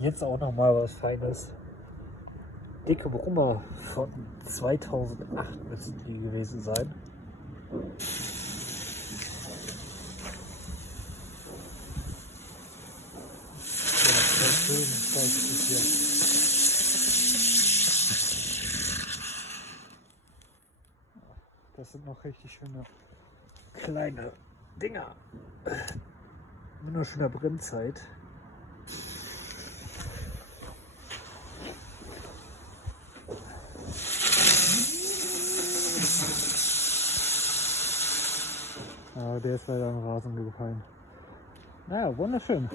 Jetzt auch noch mal was Feines. Dicke Brummer von 2008 müssen die gewesen sein. Ja, schön, hier. Das sind noch richtig schöne kleine Dinger. Wunderschöner Brennzeit. Ja, der ist leider am Rasen gefallen. Naja, wunderschön.